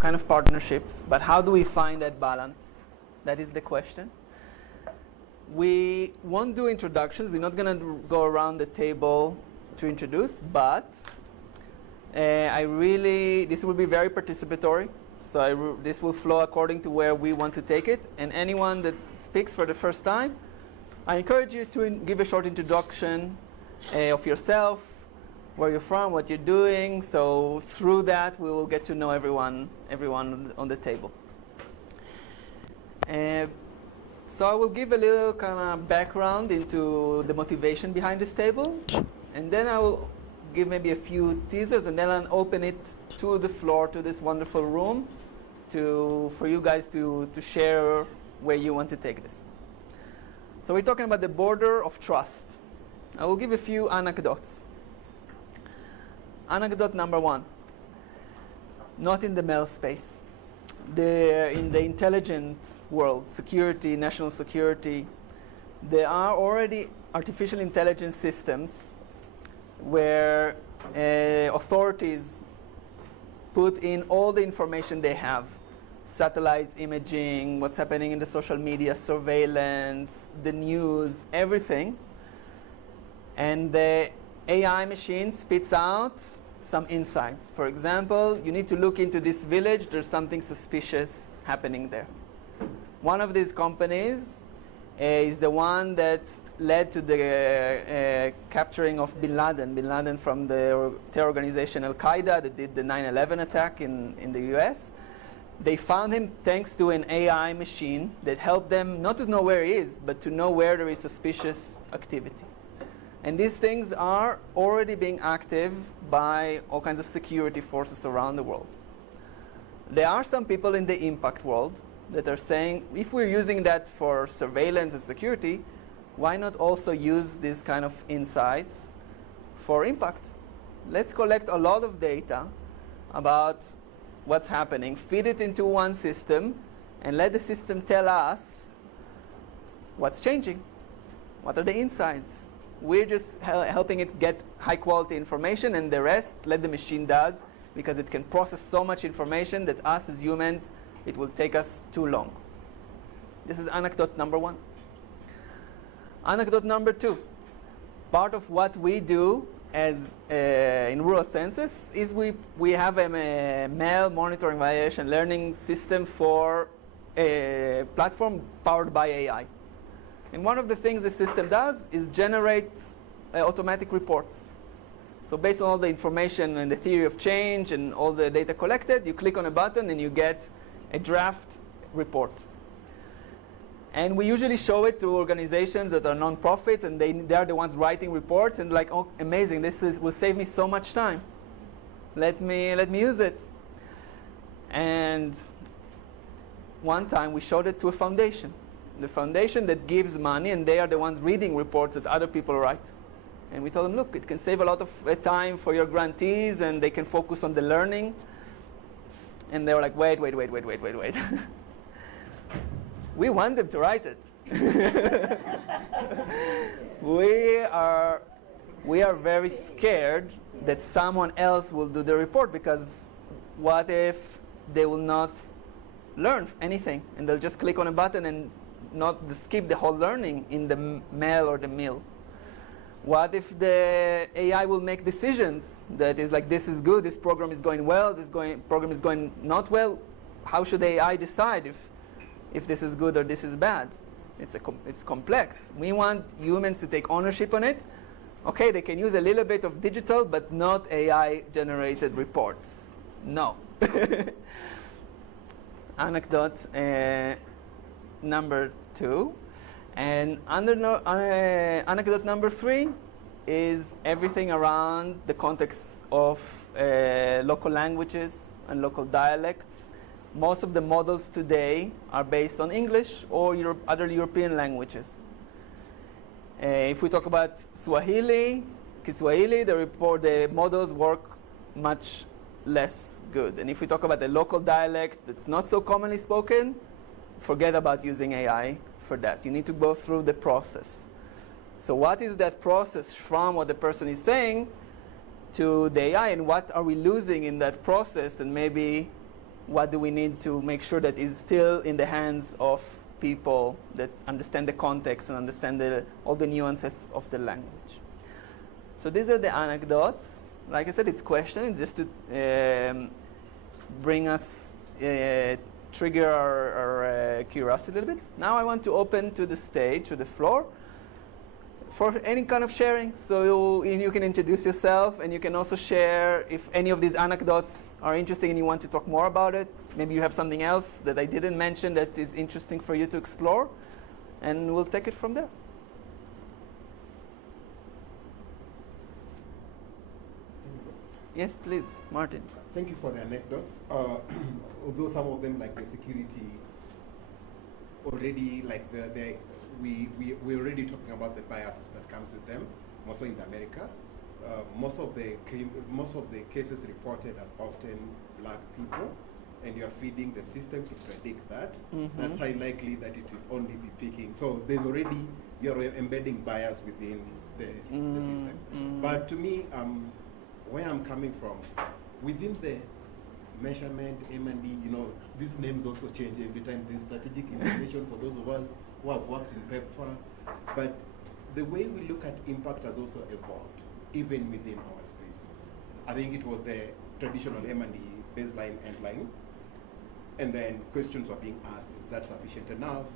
Kind of partnerships, but how do we find that balance? That is the question. We won't do introductions. We're not going to go around the table to introduce, but this will be very participatory. So this will flow according to where we want to take it. And anyone that speaks for the first time, I encourage you to give a short introduction of yourself, where you're from, what you're doing. So through that, we will get to know everyone on the table. So I will give a little kind of background into the motivation behind this table, and then I will give maybe a few teasers, and then I'll open it to the floor, to this wonderful room, for you guys to share where you want to take this. So we're talking about the border of trust. I will give a few anecdotes. Anecdote number one, not in the mail space. In the intelligence world, security, national security, there are already artificial intelligence systems where authorities put in all the information they have. Satellites, imaging, what's happening in the social media, surveillance, the news, everything. And the AI machine spits out some insights. For example, you need to look into this village. There's something suspicious happening there. One of these companies is the one that led to the capturing of Bin Laden. Bin Laden from the terror organization Al-Qaeda that did the 9/11 attack in the US. They found him thanks to an AI machine that helped them not to know where he is, but to know where there is suspicious activity. And these things are already being active by all kinds of security forces around the world. There are some people in the impact world that are saying, if we're using that for surveillance and security, why not also use these kind of insights for impact? Let's collect a lot of data about what's happening, feed it into one system, and let the system tell us what's changing. What are the insights? We're just helping it get high quality information, and the rest let the machine does, because it can process so much information that us as humans, it will take us too long. This is anecdote number one. Anecdote number two. Part of what we do as in rural census is we have a mail monitoring evaluation learning system for a platform powered by AI. And one of the things the system does is generate automatic reports. So based on all the information and the theory of change and all the data collected, you click on a button and you get a draft report. And we usually show it to organizations that are non-profits, and they are the ones writing reports, and like, oh, amazing, will save me so much time. Let me use it. And one time we showed it to a foundation. The foundation that gives money, and they are the ones reading reports that other people write. And we told them, look, it can save a lot of time for your grantees, and they can focus on the learning. And they were like, wait. We want them to write it. We are very scared that someone else will do the report, because what if they will not learn anything, and they'll just click on a button and not skip the whole learning in the mail or the meal? What if the AI will make decisions that is like, this is good, this program is going well, program is going not well? How should AI decide if this is good or this is bad? It's complex. We want humans to take ownership on it. Okay, they can use a little bit of digital, but not AI-generated reports. No. Anecdote number 2. And anecdote number 3 is everything around the context of local languages and local dialects. Most of the models today are based on English or other European languages. If we talk about Kiswahili, the models work much less good. And if we talk about a local dialect that's not so commonly spoken, forget about using AI for that. You need to go through the process. So what is that process from what the person is saying to the AI, and what are we losing in that process, and maybe what do we need to make sure that is still in the hands of people that understand the context and understand all the nuances of the language. So these are the anecdotes. Like I said, it's questions just to bring us, trigger our curiosity a little bit. Now I want to open to the stage, to the floor, for any kind of sharing. So you can introduce yourself, and you can also share if any of these anecdotes are interesting and you want to talk more about it. Maybe you have something else that I didn't mention that is interesting for you to explore, and we'll take it from there. Yes, please, Martin. Thank you for the anecdotes. Although some of them, like the security, already like we're already talking about the biases that comes with them. Also in America, most of the cases reported are often black people, and you are feeding the system to predict that. Mm-hmm. That's highly likely that it will only be picking. So there's already, you're embedding bias within the system. Mm-hmm. But to me, where I'm coming from, within the measurement, M&D, these names also change every time. There's strategic information for those of us who have worked in PEPFAR. But the way we look at impact has also evolved, even within our space. I think it was the traditional M&D baseline, endline, and then questions were being asked, is that sufficient enough?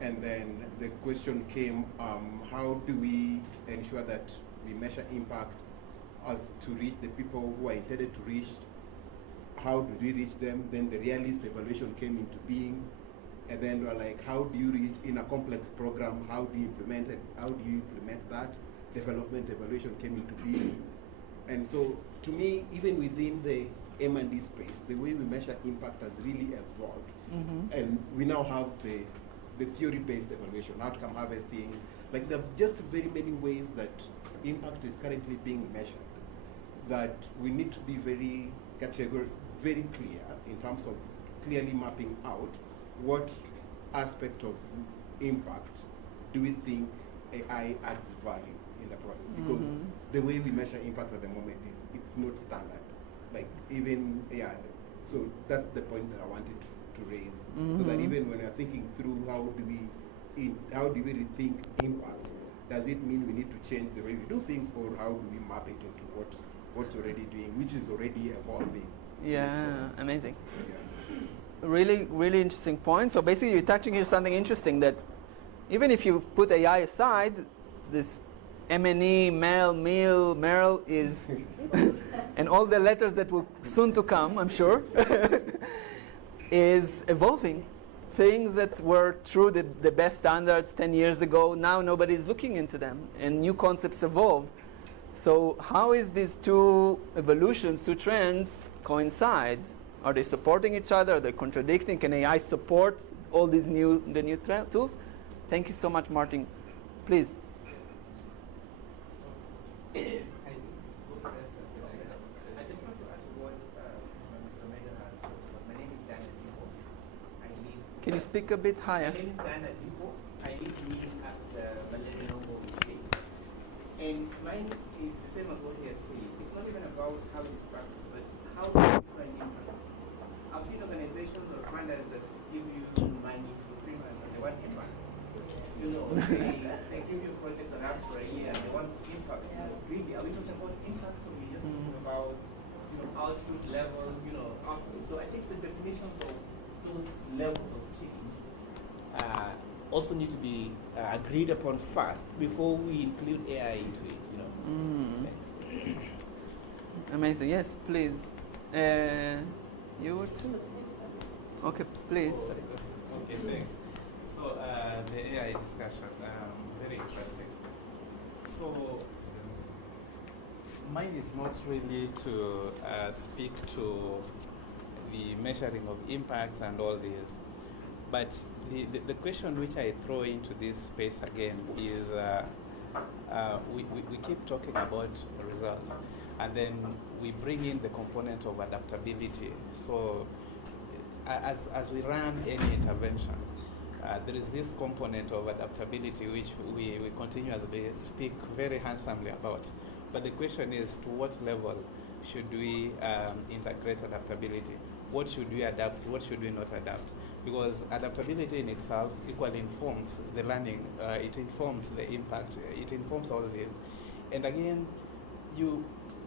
And then the question came, how do we ensure that we measure impact as to reach the people who are intended to reach? How do we reach them? Then the realist evaluation came into being, and then we were like, how do you reach in a complex program? How do you implement it? How do you implement that? Development evaluation came into being. And so, to me, even within the M&D space, the way we measure impact has really evolved. Mm-hmm. And we now have the theory-based evaluation, outcome harvesting. Like, there are just very many ways that impact is currently being measured, that we need to be very clear in terms of clearly mapping out what aspect of impact do we think AI adds value in the process. Because the way we measure impact at the moment it's not standard. Like even AI. So that's the point that I wanted to raise. So that even when we're thinking through how do we rethink impact, does it mean we need to change the way we do things, or how do we map it into what's already doing, which is already evolving? Yeah, amazing. Yeah. Really, really interesting point. So basically you're touching here something interesting, that even if you put AI aside, this M&E, Mel, Meal, Merle is, and all the letters that will soon to come, I'm sure, is evolving. Things that were true, the best standards 10 years ago, now nobody's looking into them, and new concepts evolve. So how is these two evolutions, two trends coincide? Are they supporting each other? Are they contradicting? Can AI support all these new tools? Thank you so much, Martin. Please. I just want to add to what Mr. Mayor has talked about. My name is Daniel Dipo. Can you speak a bit higher? My name is Daniel Dipo. I live at the Valerie Noble Estate. And mine is the same as what he has said. It's not even about how it's practiced, but how to find impact. I've seen organizations or funders that give you money for 3 months and they want impact. You know, they give you a project that runs for a year and they want impact. Really, are we talking about impact or are we just talking about output level, output? So I think the definitions of those levels of change also need to be agreed upon first before we include AI into it, Thanks. Amazing. Yes, please. You too? Okay, please. Okay, thanks. So the AI discussion, very interesting. So mine is not really to speak to the measuring of impacts and all this, but the question which I throw into this space again is we keep talking about results, and then we bring in the component of adaptability. So as we run any intervention, there is this component of adaptability which we continuously speak very handsomely about. But the question is, to what level should we integrate adaptability? What should we adapt? What should we not adapt? Because adaptability in itself equally informs the learning, it informs the impact, it informs all this. And again, you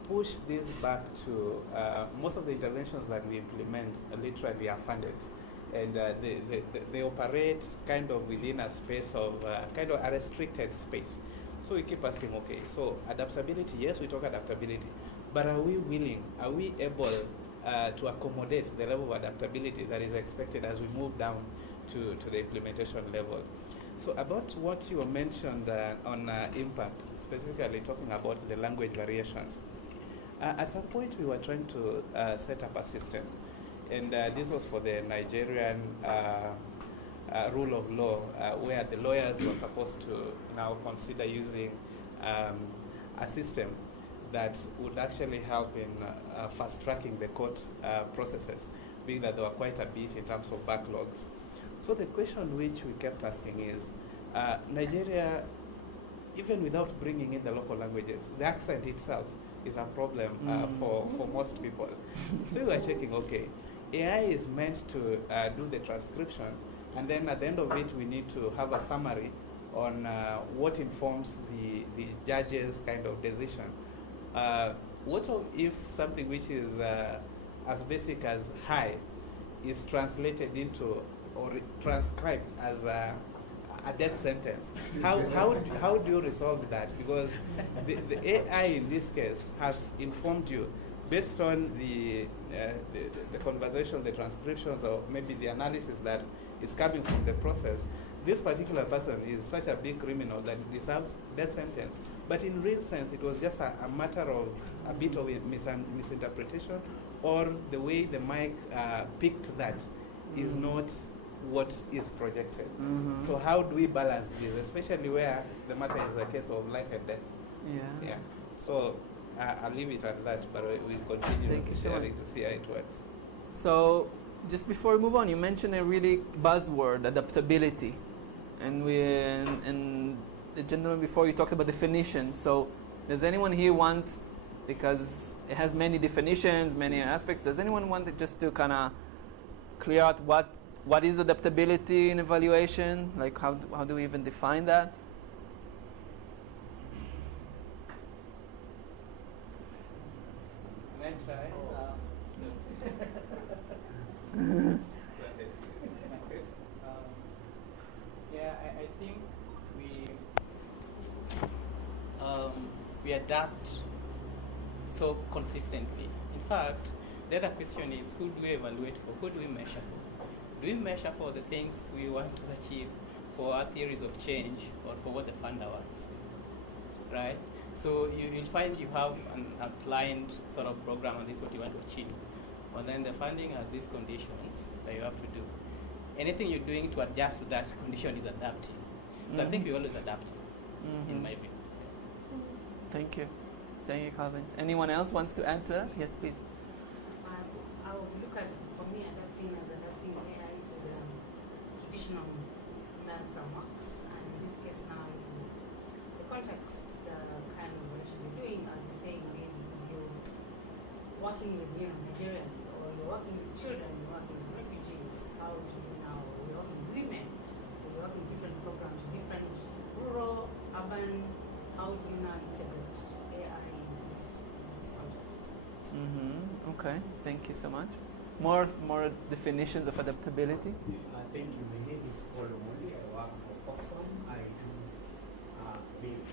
push this back to most of the interventions that we implement literally are funded. And they operate kind of within a space of kind of a restricted space. So we keep asking, okay, so adaptability, yes, we talk adaptability, but are we willing, are we able to accommodate the level of adaptability that is expected as we move down to the implementation level? So about what you mentioned on impact, specifically talking about the language variations, at some point we were trying to set up a system, and this was for the Nigerian rule of law, where the lawyers were supposed to now consider using a system that would actually help in fast-tracking the court processes, being that there were quite a bit in terms of backlogs. So the question which we kept asking is, Nigeria, even without bringing in the local languages, the accent itself is a problem for most people. So we were checking, okay, AI is meant to do the transcription, and then at the end of it, we need to have a summary on what informs the judge's kind of decision. What if something which is as basic as hi is translated into or transcribed as a death sentence? How do you resolve that? Because the AI in this case has informed you based on the conversation, the transcriptions, or maybe the analysis that is coming from the process. This particular person is such a big criminal that deserves death sentence. But in real sense, it was just a matter of a bit of a misinterpretation, or the way the mic picked that is not what is projected. So how do we balance this, especially where the matter is a case of life and death? Yeah. So I'll leave it at that, but we'll continue sharing to see how it works. So just before we move on, you mentioned a really buzzword, adaptability. And the gentleman before you talked about definition. So does anyone here want, because it has many definitions, many aspects, does anyone want just to kind of clear out what is adaptability in evaluation? Like how do we even define that? Can I try? Yeah, I think we we adapt so consistently. In fact, the other question is, who do we evaluate for? Who do we measure for? Do we measure for the things we want to achieve, for our theories of change, or for what the funder wants? Right? So you'll find you have an outlined sort of program, and this is what you want to achieve. And then the funding has these conditions that you have to do. Anything you're doing to adjust to that condition is adapting. So I think we always adapt, in my view. Thank you. Thank you, Calvin. Anyone else wants to add to that? Yes, please. I would look at, for me, adapting AI to the traditional math frameworks, and in this case now, the context, the kind of research you're doing, as you're saying, maybe if you're working with Nigerians, or you're working with children, you're working with refugees, how do you now, you're working with women, you're working with different programs, different rural, urban, how do you now integrate AI in this context? Okay, thank you so much. More definitions of adaptability. Thank you. My name is Paul Omoli. I work for Oxfam. I do build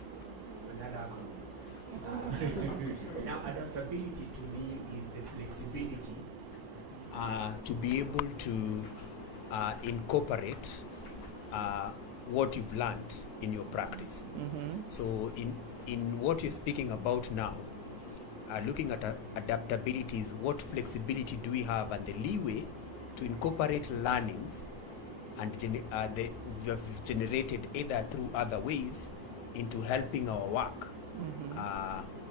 another now, adaptability to me is the flexibility to be able to incorporate what you've learned in your practice. So in what you're speaking about now, looking at adaptability is what flexibility do we have and the leeway to incorporate learnings and we have generated either through other ways into helping our work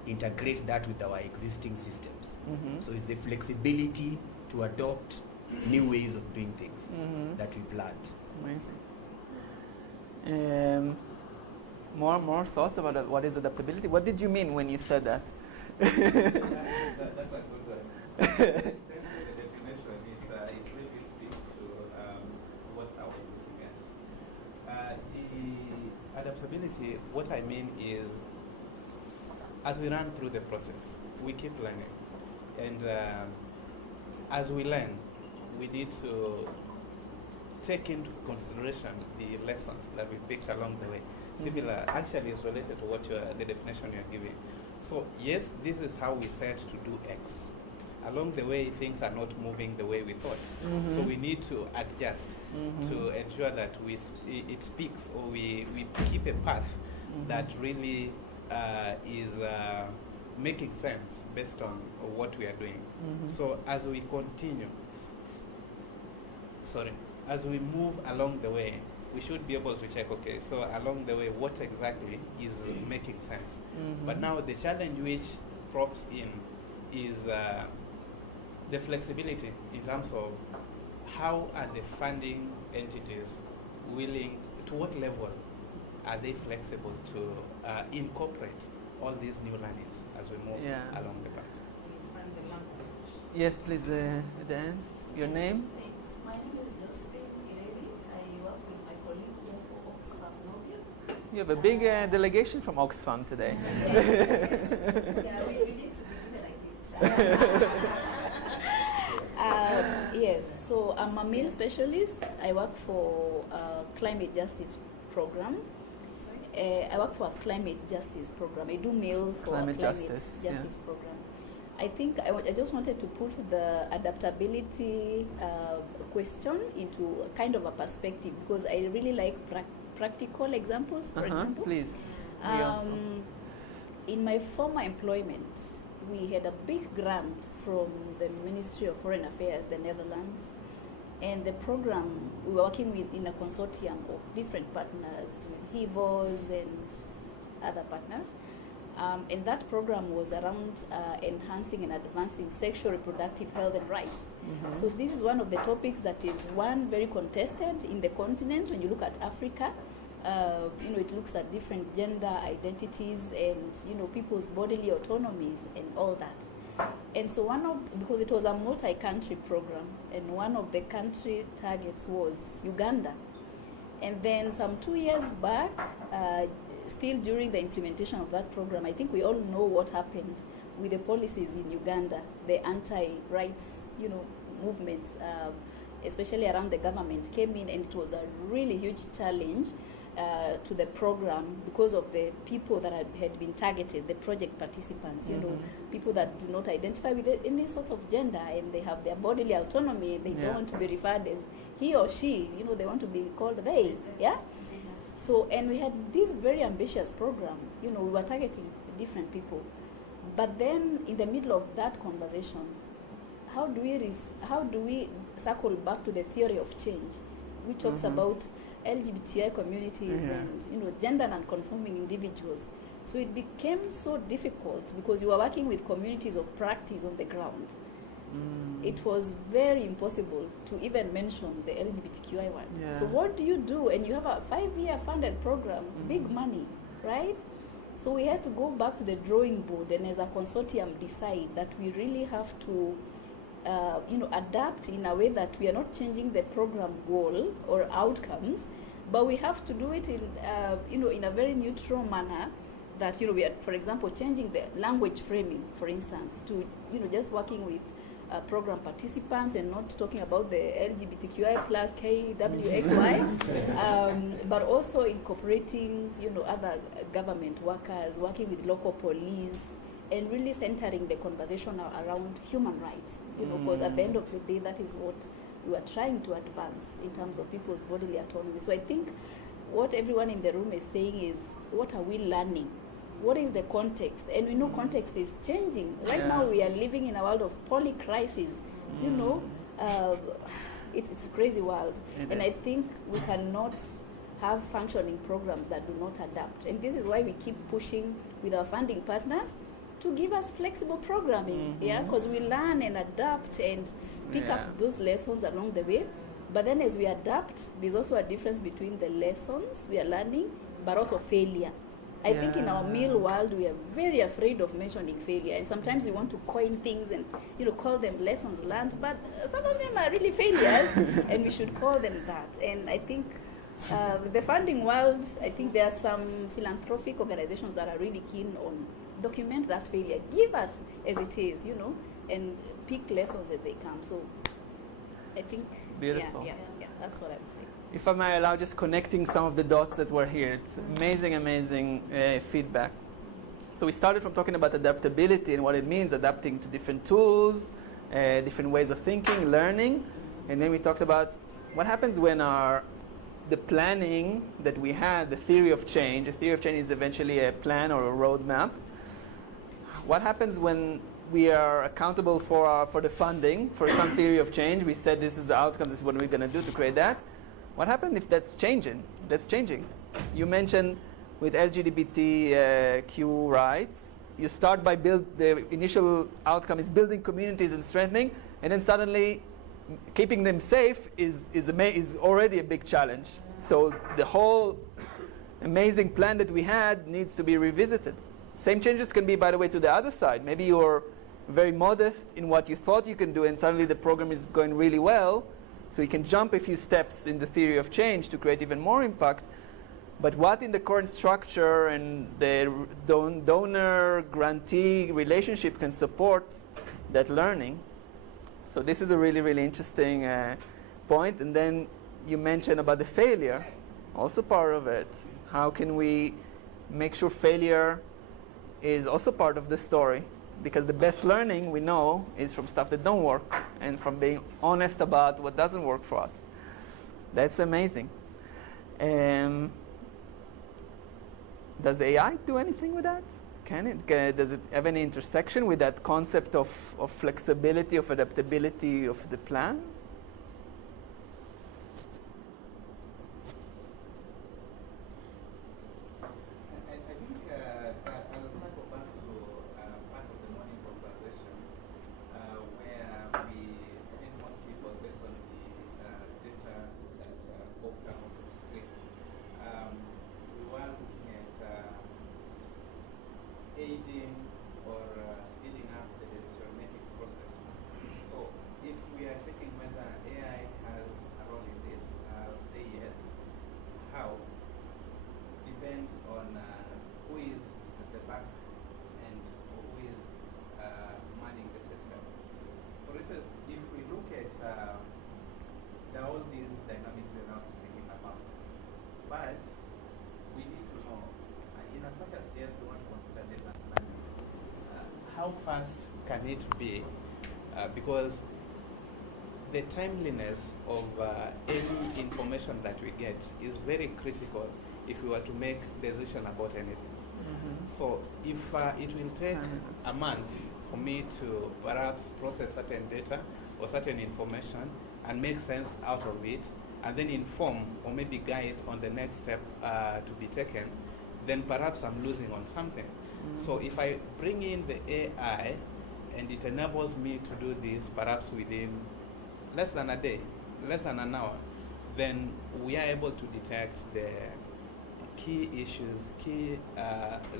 integrate that with our existing systems. So it's the flexibility to adopt new ways of doing things that we've learned. Amazing. More thoughts about what is adaptability? What did you mean when you said that? That's a good one. Thanks for the definition. It really speaks to what I was looking at. The adaptability, what I mean is, as we run through the process, we keep learning. And as we learn, we need to take into consideration the lessons that we picked along the way. Similar, actually, is related to what the definition you're giving. So yes, this is how we set to do X. Along the way, things are not moving the way we thought. So we need to adjust to ensure that it speaks, or we keep a path that really is making sense based on what we are doing. So as we continue, as we move along the way, we should be able to check, okay, so along the way, what exactly is making sense? But now the challenge which props in is the flexibility in terms of how are the funding entities willing, to what level are they flexible to incorporate all these new learnings as we move along the path? Yes, please, at the end. Your name? Thanks. My name is Josephine Ireri. I work with my colleague here for Oxfam Novia. You have a big delegation from Oxfam today. Yeah, we need to be like this. Yes, so I'm a meal specialist. I work for climate justice program. Sorry? I work for a climate justice program. I do meal for climate a justice program. I think I just wanted to put the adaptability question into a kind of a perspective, because I really like practical examples, for example. Please. In my former employment, we had a big grant from the Ministry of Foreign Affairs, the Netherlands, and the program we were working with in a consortium of different partners, with HIVOS and other partners. And that program was around enhancing and advancing sexual reproductive health and rights. So this is one of the topics that is very contested in the continent. When you look at Africa, it looks at different gender identities and people's bodily autonomies and all that. And so because it was a multi-country program, and one of the country targets was Uganda. And then some 2 years back, still during the implementation of that program, I think we all know what happened with the policies in Uganda, the anti-rights, movements, especially around the government, came in, and it was a really huge challenge to the program because of the people that had been targeted, the project participants, you know, people that do not identify with any sort of gender, and they have their bodily autonomy. They don't want to be referred as he or she, you know, they want to be called they, yeah? So, and we had this very ambitious program, you know, we were targeting different people. But then in the middle of that conversation, how do we circle back to the theory of change, which talks about LGBTI communities and, you know, gender non-conforming individuals? So it became so difficult because you were working with communities of practice on the ground. It was very impossible to even mention the LGBTQI one. So what do you do? And you have a 5-year funded program, big money, right? So we had to go back to the drawing board and as a consortium decide that we really have to you know, adapt in a way that we are not changing the program goal or outcomes, but we have to do it in you know, in a very neutral manner. That, you know, we are, for example, changing the language framing, for instance, to, you know, just working with program participants and not talking about the LGBTQI plus KWXY, but also incorporating, you know, other government workers, working with local police, and really centering the conversation around human rights, you know, because at the end of the day, that is what we are trying to advance in terms of people's bodily autonomy. So I think what everyone in the room is saying is, what are we learning? What is the context? And we know context is changing. Right now we are living in a world of polycrisis. You know, it's a crazy world. I think we cannot have functioning programs that do not adapt. And this is why we keep pushing with our funding partners to give us flexible programming, because we learn and adapt and pick up those lessons along the way. But then as we adapt, there's also a difference between the lessons we are learning, but also failure. I think in our meal world, we are very afraid of mentioning failure. And sometimes we want to coin things and, you know, call them lessons learned, but some of them are really failures, and we should call them that. And I think the funding world, I think there are some philanthropic organizations that are really keen on document that failure. Give us as it is, you know, and pick lessons as they come. So I think, beautiful. Yeah, that's what I would say. If I may allow, just connecting some of the dots that were here. It's amazing feedback. So we started from talking about adaptability and what it means, adapting to different tools, different ways of thinking, learning. And then we talked about what happens when the planning that we had, the theory of change. A theory of change is eventually a plan or a roadmap. What happens when we are accountable for the funding for some theory of change? We said this is the outcome, this is what we're going to do to create that. What happens if that's changing? That's changing. You mentioned with LGBTQ rights, you start by the initial outcome is building communities and strengthening, and then suddenly keeping them safe is already a big challenge. So the whole amazing plan that we had needs to be revisited. Same changes can be, by the way, to the other side. Maybe you're very modest in what you thought you can do, and suddenly the program is going really well. So you can jump a few steps in the theory of change to create even more impact. But what in the current structure and the donor-grantee relationship can support that learning? So this is a really, really interesting point. And then you mentioned about the failure, also part of it. How can we make sure failure is also part of the story? Because the best learning, we know, is from stuff that don't work and from being honest about what doesn't work for us. That's amazing. Does AI do anything with that? Can it? Does it have any intersection with that concept of flexibility, of adaptability of the plan? aiding or speeding up the decision-making process. So if we are checking whether AI has a role in this, I'll say yes. How? Depends on who is at the back and who is manning the system. For instance, if we look at all these dynamics we're now speaking about, but as much as yes, we want to consider data learning, how fast can it be? Because the timeliness of any information that we get is very critical if we were to make decision about anything. So if it will take a month for me to perhaps process certain data or certain information and make sense out of it, and then inform or maybe guide on the next step to be taken, then perhaps I'm losing on something. So if I bring in the AI and it enables me to do this perhaps within less than a day, less than an hour, then we are able to detect the key issues, key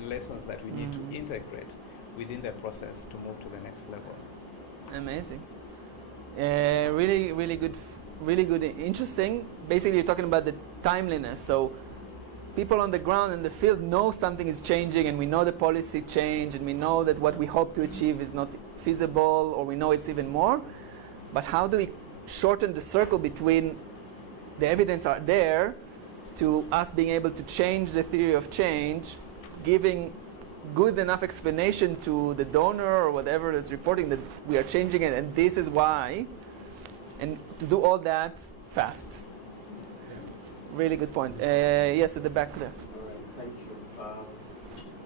lessons that we need to integrate within the process to move to the next level. Amazing. Really good, interesting. Basically, you're talking about the timeliness. So people on the ground in the field know something is changing, and we know the policy change, and we know that what we hope to achieve is not feasible, or we know it's even more. But how do we shorten the circle between the evidence are there to us being able to change the theory of change, giving good enough explanation to the donor or whatever that's reporting that we are changing it and this is why, and to do all that fast. Really good point. Yes, at the back there. All right, thank you.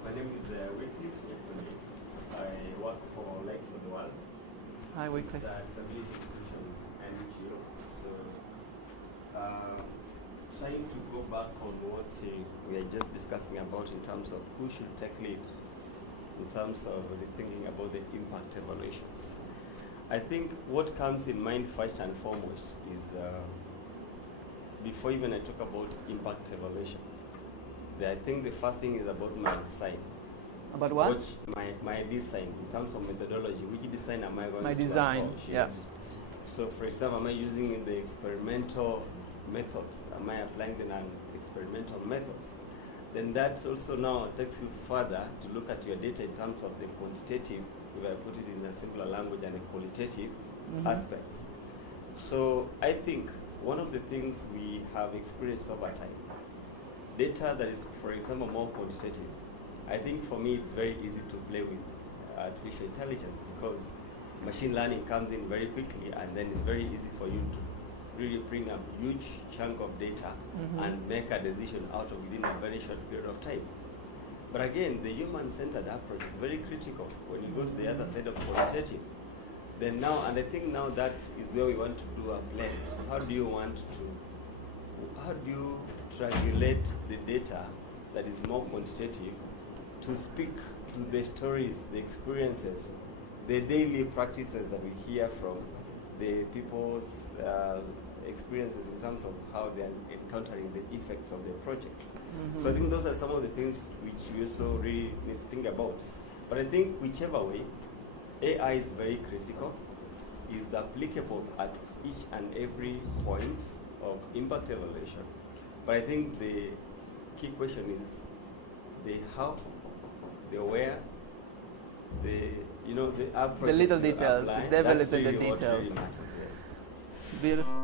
My name is Wycliffe. I work for Light for the World. Hi, Wycliffe. It's a stability institution NGO. So, trying to go back on what we are just discussing about in terms of who should take lead, in terms of the thinking about the impact evaluations. I think what comes in mind first and foremost is, before even I talk about impact evaluation, I think the first thing is about my design. About what? My design, in terms of methodology, which design am I going My to design, approach? yeah. So for example, am I using the experimental methods? Am I applying the non-experimental methods? Then that also now takes you further to look at your data in terms of the quantitative, if I put it in a simpler language, and the qualitative aspects. So I think one of the things we have experienced over time, data that is, for example, more quantitative, I think for me it's very easy to play with artificial intelligence because machine learning comes in very quickly, and then it's very easy for you to really bring a huge chunk of data and make a decision out of within a very short period of time. But again, the human-centered approach is very critical when you go to the other side of qualitative. Then now, and I think now that is where we want to do a blend. How do you triangulate the data that is more quantitative to speak to the stories, the experiences, the daily practices that we hear from the people's experiences in terms of how they are encountering the effects of the project. So I think those are some of the things which we also really need to think about. But I think whichever way, AI is very critical, is applicable at each and every point of impact evaluation. But I think the key question is the how, the where, the approach. The little details, the devil is in the really what details. really matters, yes. Beautiful.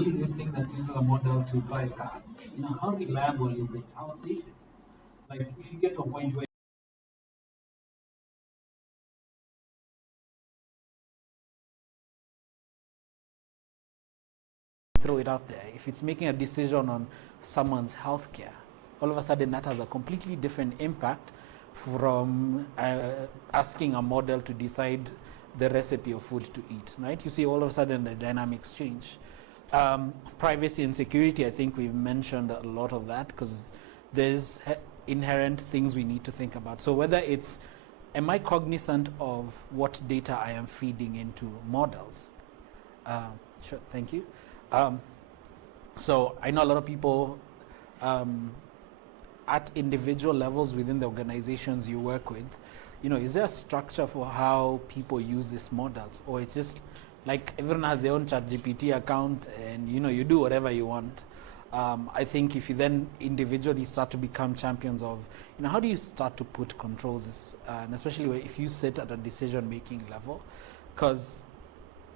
building this thing that uses a model to drive cars, how reliable is it? How safe is it? Like, if you get to a point where throw it out there, if it's making a decision on someone's healthcare, all of a sudden that has a completely different impact from asking a model to decide the recipe of food to eat, right? You see all of a sudden the dynamics change. Privacy and security, I think we've mentioned a lot of that because there's inherent things we need to think about. So whether it's, am I cognizant of what data I am feeding into models? Sure, thank you. So I know a lot of people at individual levels within the organizations you work with, is there a structure for how people use these models, or it's just like everyone has their own ChatGPT account and you do whatever you want? I think if you then individually start to become champions of, how do you start to put controls, and especially if you sit at a decision-making level, because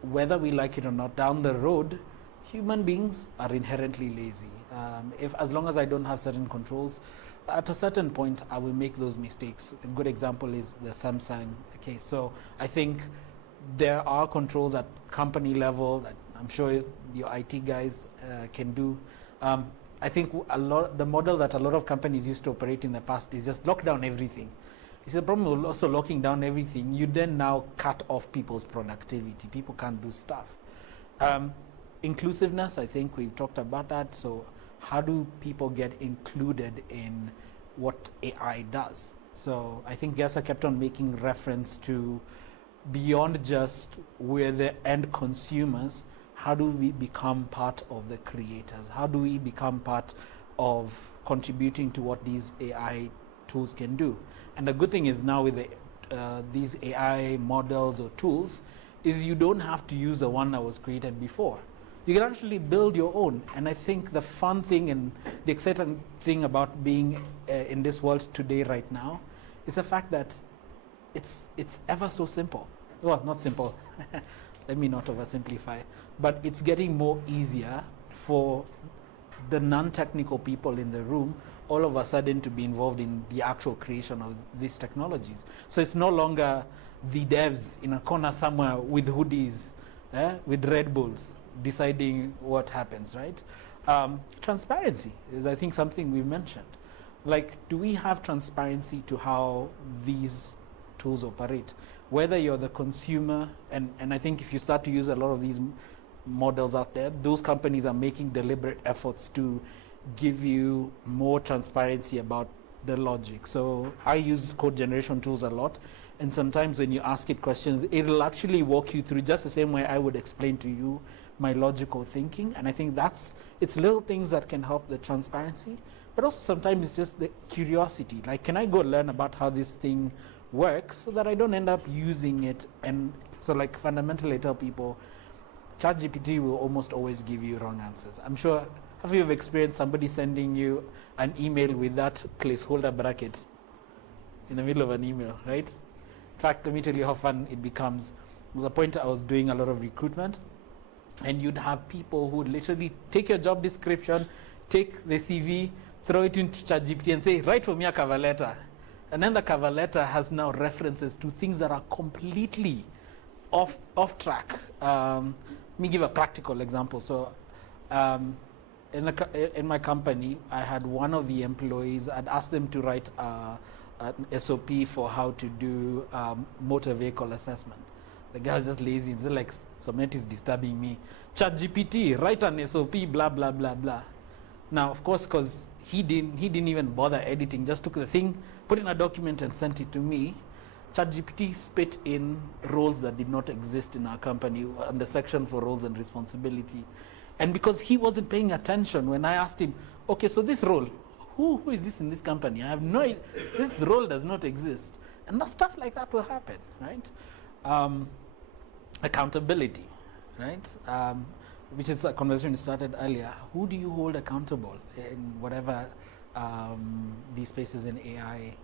whether we like it or not, down the road, human beings are inherently lazy. As long as I don't have certain controls, at a certain point, I will make those mistakes. A good example is the Samsung case. So I think there are controls at company level that I'm sure your IT guys can do. I think the model that a lot of companies used to operate in the past is just lock down everything. It's the problem with also locking down everything. You then now cut off people's productivity. People can't do stuff. Inclusiveness, I think we've talked about that. So how do people get included in what AI does? So I think Gesa kept on making reference to beyond just we're the end consumers, how do we become part of the creators? How do we become part of contributing to what these AI tools can do? And the good thing is now with these AI models or tools is you don't have to use the one that was created before. You can actually build your own. And I think the fun thing and the exciting thing about being in this world today right now is the fact that it's ever so simple. Well, not simple. Let me not oversimplify. But it's getting more easier for the non-technical people in the room all of a sudden to be involved in the actual creation of these technologies. So it's no longer the devs in a corner somewhere with hoodies, with Red Bulls, deciding what happens, right? Transparency is, I think, something we've mentioned. Like, do we have transparency to how these tools operate? Whether you're the consumer, and I think if you start to use a lot of these models out there, those companies are making deliberate efforts to give you more transparency about the logic. So I use code generation tools a lot, and sometimes when you ask it questions, it'll actually walk you through just the same way I would explain to you my logical thinking. And I think it's little things that can help the transparency, but also sometimes it's just the curiosity. Like, can I go learn about how this thing works so that I don't end up using it? And so, like, fundamentally I tell people, ChatGPT will almost always give you wrong answers. I'm sure, have you ever experienced somebody sending you an email with that placeholder bracket in the middle of an email, right? In fact, let me tell you how fun it becomes. There was a point I was doing a lot of recruitment, and you'd have people who would literally take your job description, take the CV, throw it into ChatGPT and say, write for me a cover letter. And then the cover letter has now references to things that are completely off track. Let me give a practical example. So in my company, I had one of the employees, I'd asked them to write an SOP for how to do motor vehicle assessment. The guy was just lazy. He's like, Somet is disturbing me. ChatGPT, write an SOP, blah, blah, blah, blah. Now, of course, because he didn't even bother editing, just took the thing, put in a document and sent it to me. ChatGPT spit in roles that did not exist in our company and the section for roles and responsibility. And because he wasn't paying attention, when I asked him, okay, so this role, who is this in this company? I have no idea. This role does not exist. And stuff like that will happen, right? Accountability, right? Which is a conversation we started earlier. Who do you hold accountable in whatever these spaces in AI,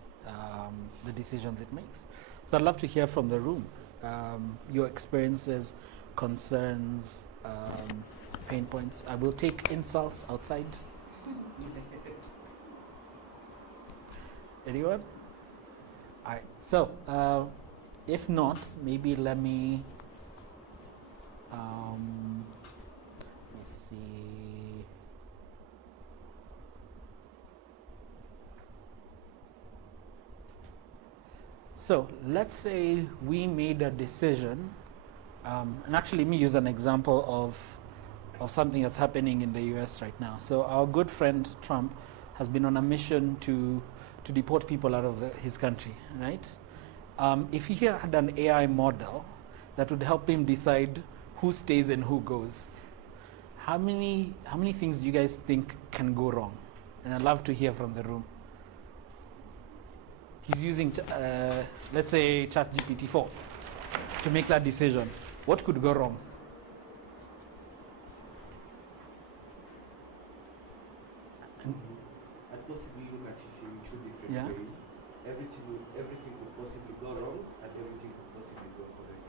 the decisions it makes? So I'd love to hear from the room, your experiences, concerns, pain points. I will take insults outside. Anyone? All right. So, if not, maybe let me see. So let's say we made a decision, and actually let me use an example of something that's happening in the US right now. So our good friend Trump has been on a mission to deport people out of his country, right? If he had an AI model that would help him decide who stays and who goes, how many things do you guys think can go wrong? And I'd love to hear from the room. He's using, let's say, ChatGPT 4 to make that decision. What could go wrong? I'd possibly look at it in two different ways. Everything could possibly go wrong, and everything could possibly go correct.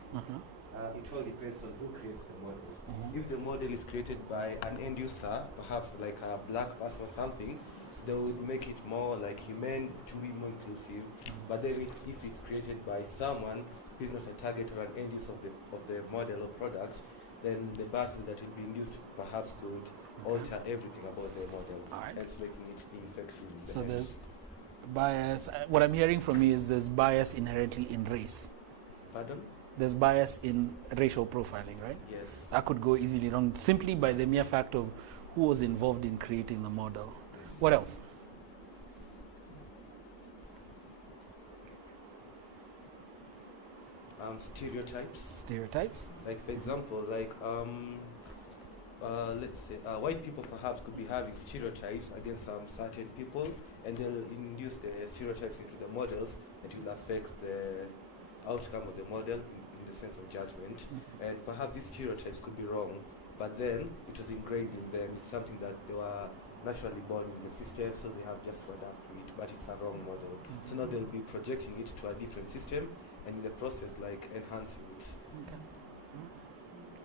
It all depends on who creates the model. If the model is created by an end user, perhaps like a black person or something, they would make it more like humane to be more inclusive. But then if it's created by someone who's not a target or an end user of the model or product, then the biases that will be induced perhaps could alter everything about the model. That's making it ineffective. So there's bias. What I'm hearing from you is there's bias inherently in race. Pardon? There's bias in racial profiling, right? Yes. That could go easily wrong simply by the mere fact of who was involved in creating the model. Yes. What else? Stereotypes. Stereotypes? Like, for example, like let's say white people perhaps could be having stereotypes against some certain people, and they'll induce the stereotypes into the models that will affect the outcome of the model in the sense of judgment. And perhaps these stereotypes could be wrong, but then it was ingrained in them. It's something that they were naturally born in the system, so they have just to adapt to it, but it's a wrong model. So now they'll be projecting it to a different system, and in the process, like, enhancing it. Okay.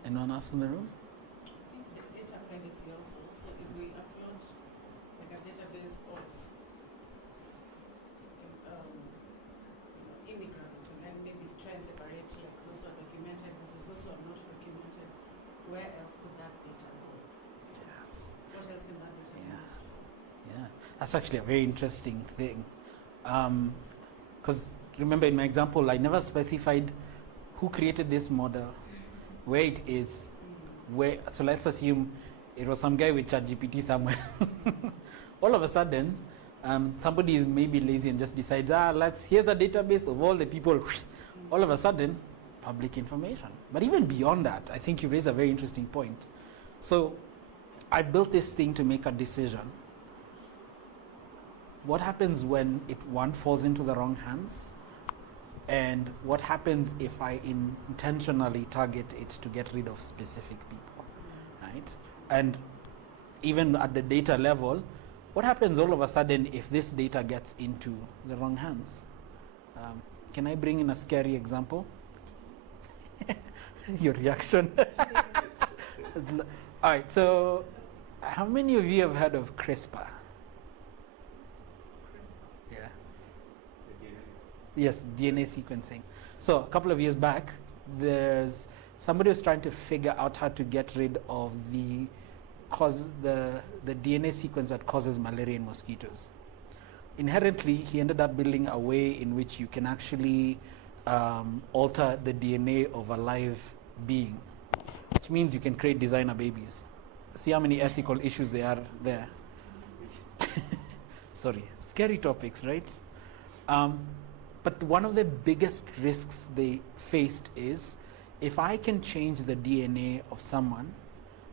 Anyone else in the room? The data privacy also. So if we upload like a database of immigrants, and then maybe try and separate like those who are documented versus those who are not documented, where else could that data go? Yes. What else can that data be used for? Yeah, that's actually a very interesting thing. Because remember in my example, I never specified who created this model, where it is, where. So let's assume it was some guy with ChatGPT somewhere. All of a sudden, somebody is maybe lazy and just decides, here's a database of all the people. All of a sudden, public information. But even beyond that, I think you raise a very interesting point. So I built this thing to make a decision. What happens when one falls into the wrong hands? And what happens if I intentionally target it to get rid of specific people, right? And even at the data level, what happens all of a sudden if this data gets into the wrong hands? Can I bring in a scary example? Your reaction. All right, so how many of you have heard of CRISPR? Yeah. Yes, DNA sequencing. So a couple of years back, there's somebody was trying to figure out how to get rid of the DNA sequence that causes malaria in mosquitoes. Inherently, he ended up building a way in which you can actually alter the DNA of a live being, which means you can create designer babies. See how many ethical issues there are there. Sorry, scary topics, right? But one of the biggest risks they faced is, if I can change the DNA of someone,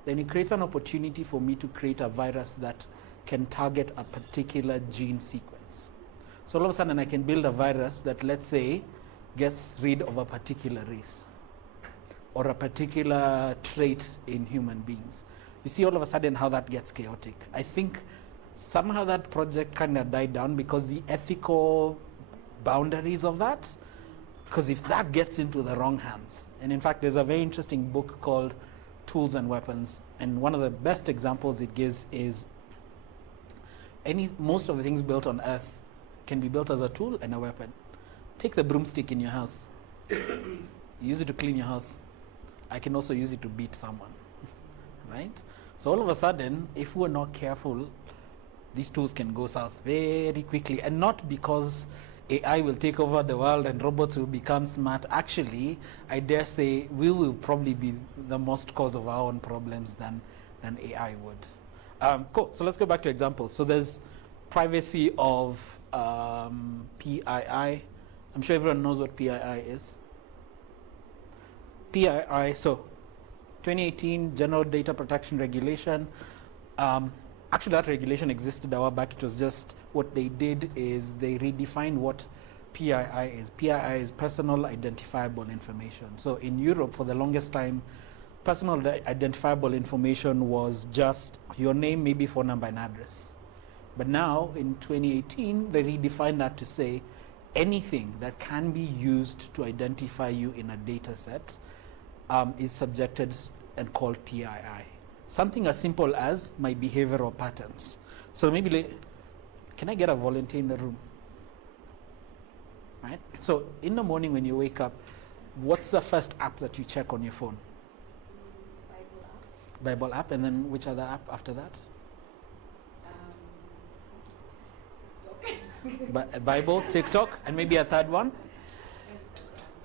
then it creates an opportunity for me to create a virus that can target a particular gene sequence. So all of a sudden I can build a virus that, let's say, gets rid of a particular race or a particular trait in human beings. You see all of a sudden how that gets chaotic. I think somehow that project kind of died down because the ethical boundaries of that, because if that gets into the wrong hands, and in fact there's a very interesting book called tools and weapons. And one of the best examples it gives is most of the things built on Earth can be built as a tool and a weapon. Take the broomstick in your house. Use it to clean your house. I can also use it to beat someone, right? So all of a sudden, if we're not careful, these tools can go south very quickly, and not because AI will take over the world and robots will become smart. Actually, I dare say we will probably be the most cause of our own problems than AI would. Cool, so let's go back to examples. So there's privacy of PII. I'm sure everyone knows what PII is. PII, so 2018 General Data Protection Regulation. Actually, that regulation existed a while back. It was just what they did is they redefined what PII is. PII is personal identifiable information. So in Europe, for the longest time, personal identifiable information was just your name, maybe phone number and address. But now, in 2018, they redefined that to say anything that can be used to identify you in a data set is subjected and called PII. Something as simple as my behavioral patterns. So maybe, can I get a volunteer in the room? Right? So in the morning when you wake up, what's the first app that you check on your phone? Bible app, and then which other app after that? Bible, TikTok, and maybe a third one?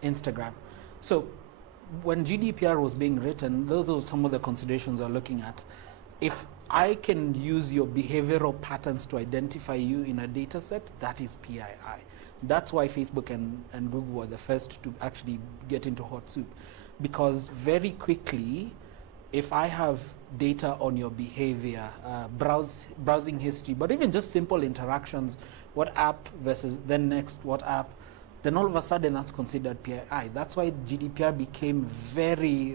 Instagram. So when GDPR was being written, those are some of the considerations we're looking at. If I can use your behavioral patterns to identify you in a data set, that is PII. That's why Facebook and Google were the first to actually get into hot soup. Because very quickly, if I have data on your behavior, browsing history, but even just simple interactions, what app versus then next what app, then all of a sudden that's considered PII. That's why GDPR became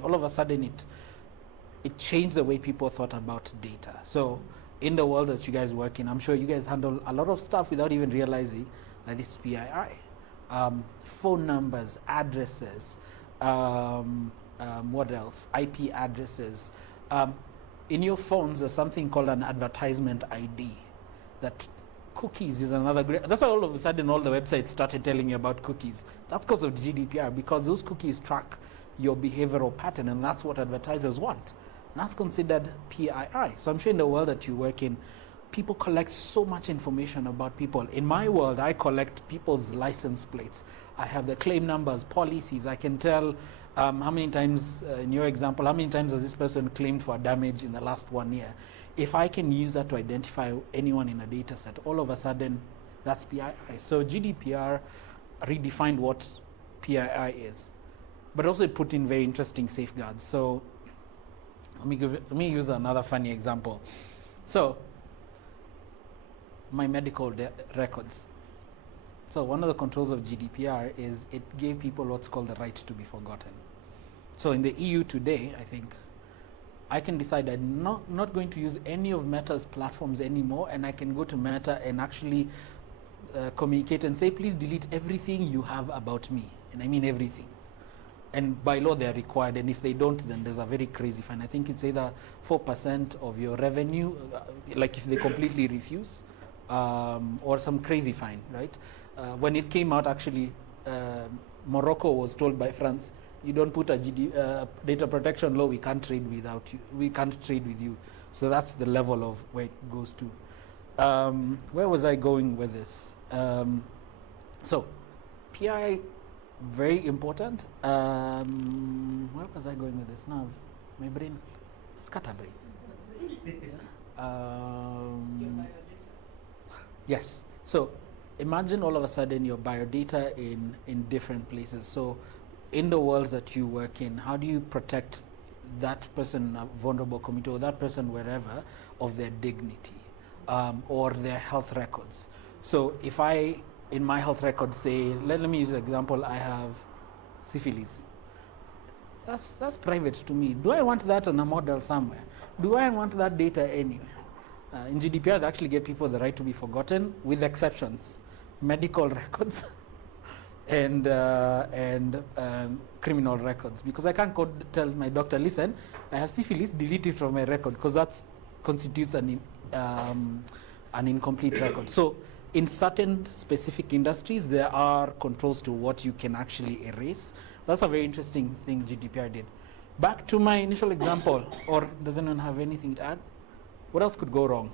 all of a sudden it changed the way people thought about data. So in the world that you guys work in, I'm sure you guys handle a lot of stuff without even realizing that it's PII. Phone numbers, addresses, what else? IP addresses. In your phones, there's something called an advertisement ID. That cookies is another great. That's why all of a sudden all the websites started telling you about cookies. That's because of GDPR, because those cookies track your behavioral pattern, and that's what advertisers want. And that's considered PII. So I'm sure in the world that you work in, people collect so much information about people. In my world, I collect people's license plates. I have the claim numbers, policies. I can tell how many times, in your example, how many times has this person claimed for damage in the last 1 year. If I can use that to identify anyone in a data set, all of a sudden, that's PII. So GDPR redefined what PII is, but also it put in very interesting safeguards. So let me use another funny example. So my medical records. So one of the controls of GDPR is it gave people what's called the right to be forgotten. So in the EU today, I think, I can decide I'm not going to use any of Meta's platforms anymore, and I can go to Meta and actually communicate and say, please delete everything you have about me. And I mean everything. And by law, they're required, and if they don't, then there's a very crazy fine. I think it's either 4% of your revenue, like if they completely refuse, or some crazy fine, right? When it came out, actually, Morocco was told by France, you don't put a data protection law, we can't trade without you. We can't trade with you. So that's the level of where it goes to. Where was I going with this? So PII, very important. Where was I going with this now? My brain, scatterbrain. Yes. So imagine all of a sudden your biodata in different places. So in the worlds that you work in, how do you protect that person, a vulnerable community, or that person wherever, of their dignity or their health records? So if I, in my health record, say, let me use an example, I have syphilis. That's private to me. Do I want that on a model somewhere? Do I want that data anywhere? In GDPR, they actually give people the right to be forgotten, with exceptions. Medical records, and criminal records, because I can't tell my doctor, listen, I have syphilis, delete it from my record, because that constitutes an incomplete record. So in certain specific industries, there are controls to what you can actually erase. That's a very interesting thing GDPR did. Back to my initial example, or does anyone have anything to add? What else could go wrong?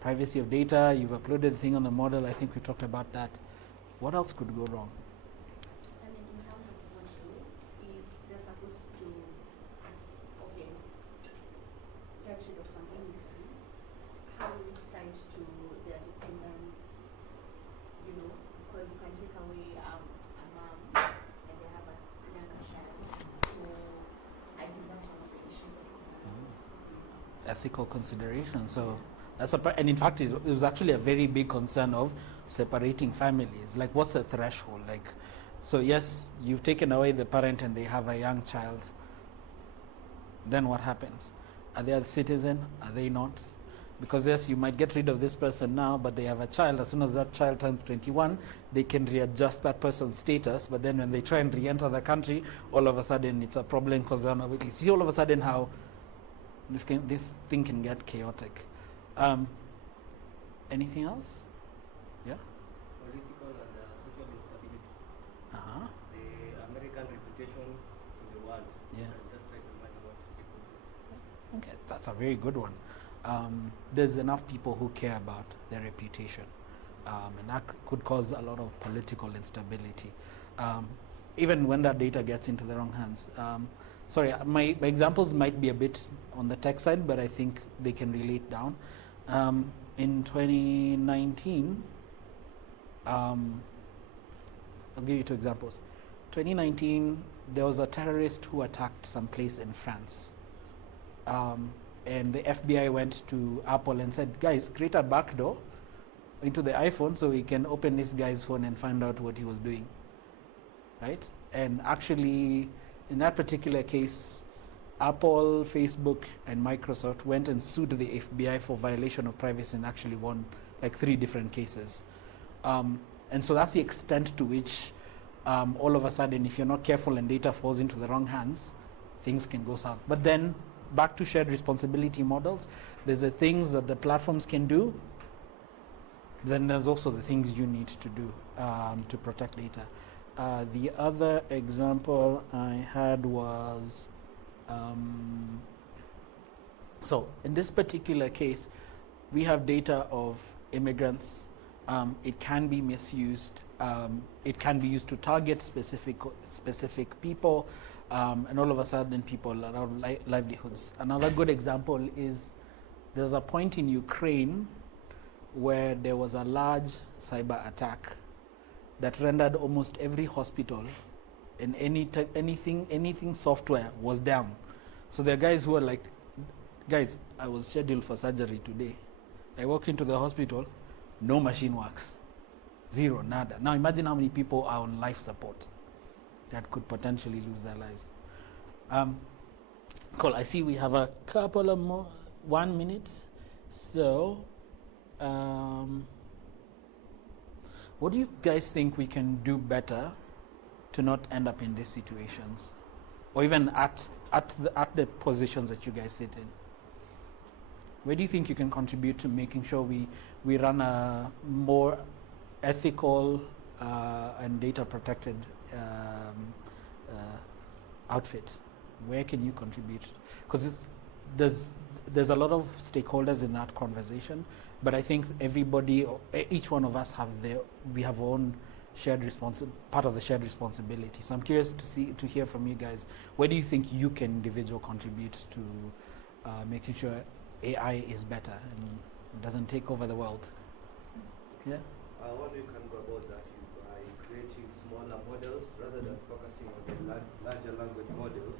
Privacy of data, you've uploaded the thing on the model, I think we talked about that. What else could go wrong? I mean, in terms of modules, if they're supposed to, okay, get rid of some immigrants, how it tied to their dependents, you know, because you can take away a mom and they have a younger child. So I think that's one of the issues of Ethical consideration. So that's and in fact, it was actually a very big concern of separating families. Like, what's the threshold? Like, so yes, you've taken away the parent and they have a young child. Then what happens? Are they a citizen? Are they not? Because yes, you might get rid of this person now, but they have a child. As soon as that child turns 21, they can readjust that person's status. But then when they try and re-enter the country, all of a sudden it's a problem because they're on a wait list. See all of a sudden how this thing can get chaotic. Anything else? Yeah? Political and social instability. Uh-huh. The American reputation in the world. Yeah. And just try to find what people do. Okay, that's a very good one. There's enough people who care about their reputation, and that could cause a lot of political instability, even when that data gets into the wrong hands. Sorry, my examples might be a bit on the tech side, but I think they can relate down. In 2019, I'll give you two examples. 2019, there was a terrorist who attacked some place in France. And the FBI went to Apple and said, guys, create a backdoor into the iPhone so we can open this guy's phone and find out what he was doing, right? And actually, in that particular case, Apple, Facebook, and Microsoft went and sued the FBI for violation of privacy and actually won like 3 different cases. And so that's the extent to which all of a sudden, if you're not careful and data falls into the wrong hands, things can go south. But then, back to shared responsibility models, there's the things that the platforms can do, then there's also the things you need to do to protect data. The other example I had was, so in this particular case, we have data of immigrants. It can be misused. It can be used to target specific people. And all of a sudden people are out of livelihoods. Another good example is there's a point in Ukraine where there was a large cyber attack that rendered almost every hospital and anything software was down. So there are guys who are like, guys, I was scheduled for surgery today. I walked into the hospital, no machine works. Zero, nada. Now imagine how many people are on life support that could potentially lose their lives. Cool, I see we have a couple of more, 1 minute. So, what do you guys think we can do better to not end up in these situations? Or even at the positions that you guys sit in? Where do you think you can contribute to making sure we run a more ethical and data protected outfit? Where can you contribute? Because there's a lot of stakeholders in that conversation, but I think everybody, each one of us we have our own part of the shared responsibility. So I'm curious to hear from you guys. Where do you think you can individually contribute to making sure AI is better and doesn't take over the world? Yeah. What you can go about that is by creating smaller models rather than focusing on the larger language models.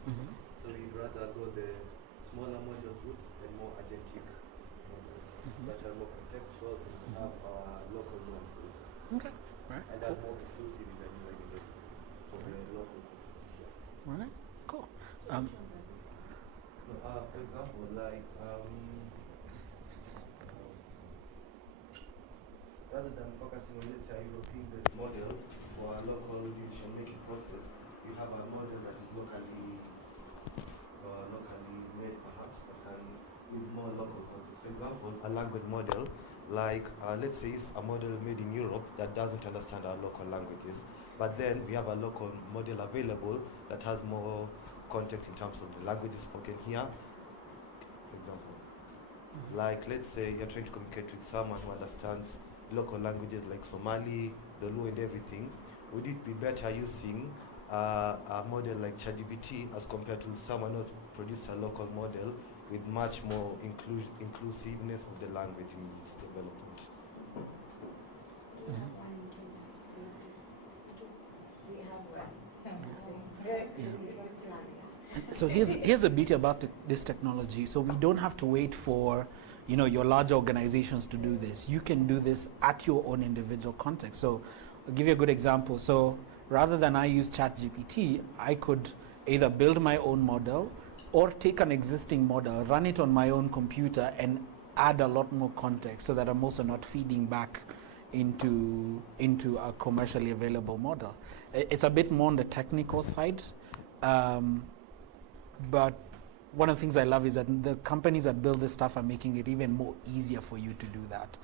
So we'd rather go the smaller model routes and more agentic models that are more contextual and have our local nuances. Okay. Right. And are more inclusive in the for the local context. All right. Cool. For example, like rather than focusing on, let's say, a European-based model for a local decision-making process, you have a model that is locally made, perhaps, that can with more local context. For example, a language model, like let's say it's a model made in Europe that doesn't understand our local languages, but then we have a local model available that has more context in terms of the languages spoken here. For example, like let's say you're trying to communicate with someone who understands local languages like Somali, the Luo and everything. Would it be better using a model like ChatGPT as compared to someone else produce a local model with much more inclusiveness of the language in its development? So here's the beauty about this technology. So we don't have to wait for, your large organizations to do this. You can do this at your own individual context. So I'll give you a good example. So rather than I use ChatGPT, I could either build my own model or take an existing model, run it on my own computer, and add a lot more context so that I'm also not feeding back into a commercially available model. It's a bit more on the technical side, but one of the things I love is that the companies that build this stuff are making it even more easier for you to do that.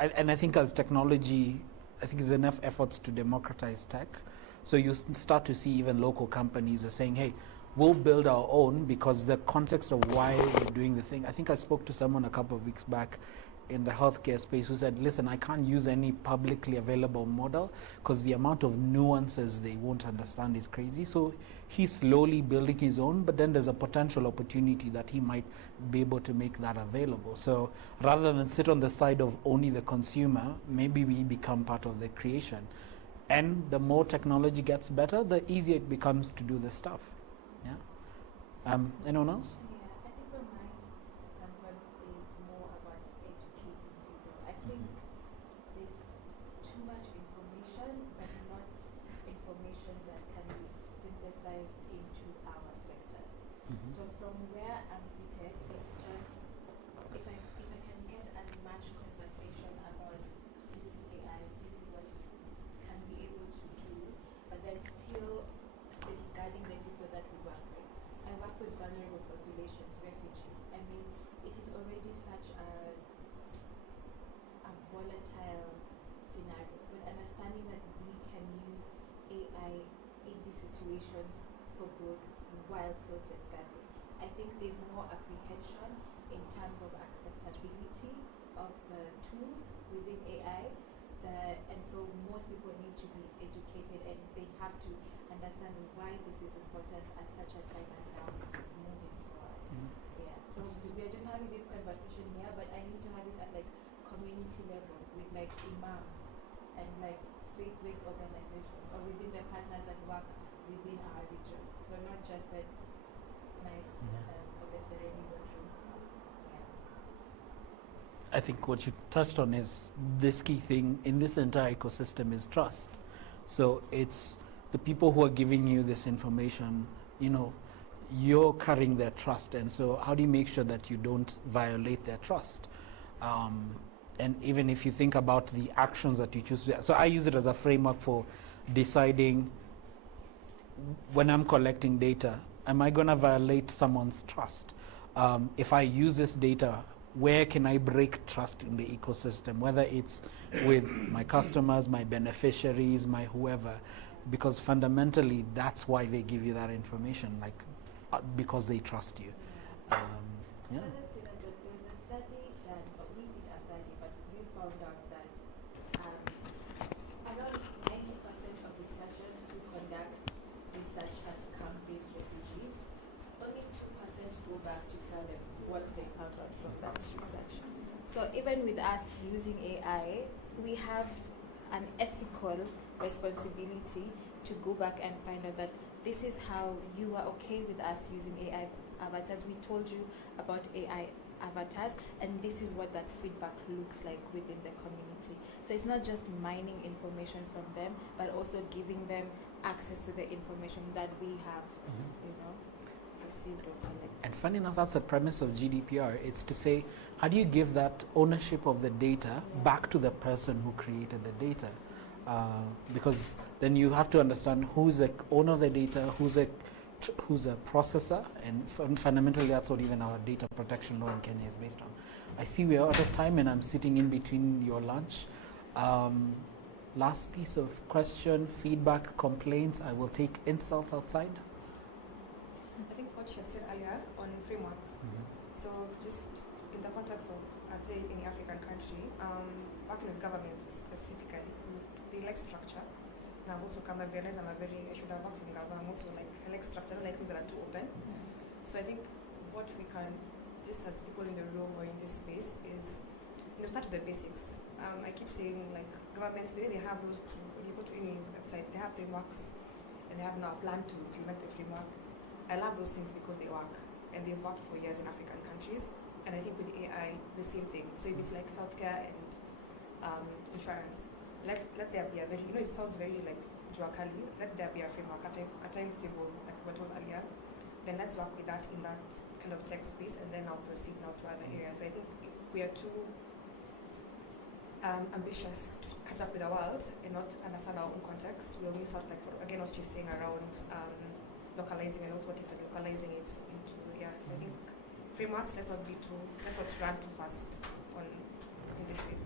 And I think as technology, I think there's enough efforts to democratize tech. So you start to see even local companies are saying, hey, we'll build our own, because the context of why we're doing the thing. I think I spoke to someone a couple of weeks back in the healthcare space who said, listen, I can't use any publicly available model because the amount of nuances they won't understand is crazy. So he's slowly building his own, but then there's a potential opportunity that he might be able to make that available. So rather than sit on the side of only the consumer, maybe we become part of the creation. And the more technology gets better, the easier it becomes to do the stuff. Yeah. Anyone else? Yeah, I think from my standpoint is more about educating people. I think there's too much information, but not information that can be synthesized into our sectors. So from where I'm seated, it's just if I can get as much conversation about using AI, this is what it can be able to do, but then still safeguarding the people that we work with. I work with vulnerable populations, refugees. I mean, it is already such a volatile scenario, but understanding that we can use AI in these situations for good while still safeguarding. I think there's more apprehension in terms of acceptability of the tools within AI, and so most people need to be educated, and they have to understand why this is important at such a time as now moving forward. Yeah. So we are just having this conversation here, but I need to have it at like community level with like imams and like faith-based organizations, or within the partners that work within our regions. So not just that nice or the ceremony rooms. I think what you touched on is this key thing in this entire ecosystem is trust. So it's the people who are giving you this information, you're carrying their trust. And so how do you make sure that you don't violate their trust? And even if you think about the actions that you choose to, so I use it as a framework for deciding when I'm collecting data, am I going to violate someone's trust? If I use this data, where can I break trust in the ecosystem, whether it's with my customers, my beneficiaries, my whoever, because fundamentally that's why they give you that information, like because they trust you. Yeah. There's a study done, we did a study, but we found out that around 90% of researchers who conduct research at camp-based refugees, only 2% go back to tell them what they found out from that research. So even with us using AI, we have an ethical responsibility to go back and find out that this is how you are okay with us using AI avatars. We told you about AI avatars, and this is what that feedback looks like within the community. So it's not just mining information from them, but also giving them access to the information that we have, received. received or collected. And funny enough, that's the premise of GDPR. It's to say, how do you give that ownership of the data back to the person who created the data? Because then you have to understand who's the owner of the data, who's a processor, and fundamentally that's what even our data protection law in Kenya is based on. I see we are out of time and I'm sitting in between your lunch. Last piece of question, feedback, complaints. I will take insults outside. I think what you had said earlier on frameworks. So just in the context of, I'd say, any African country, working with government specifically, they like structure. And I've also come, I realize I should have worked in government. I'm also like, I like structure, I like things that are too open. So I think what we can, just as people in the room or in this space, is, start with the basics. I keep saying, like, governments, they have those two, when you go to any website, they have frameworks, and they have now a plan to implement the framework. I love those things because they work, and they've worked for years in African countries. And I think with AI, the same thing. So if it's like healthcare and insurance, let there be a very, it sounds very like Joakali, let there be a framework, a time stable, like we were told earlier. Then let's work with that in that kind of tech space, and then I'll proceed now to other areas. I think if we are too ambitious to catch up with the world and not understand our own context, we'll miss out, like, again, what she's saying around localizing, and also what he said, localizing it into, so I think frameworks, let's not run too fast in this space.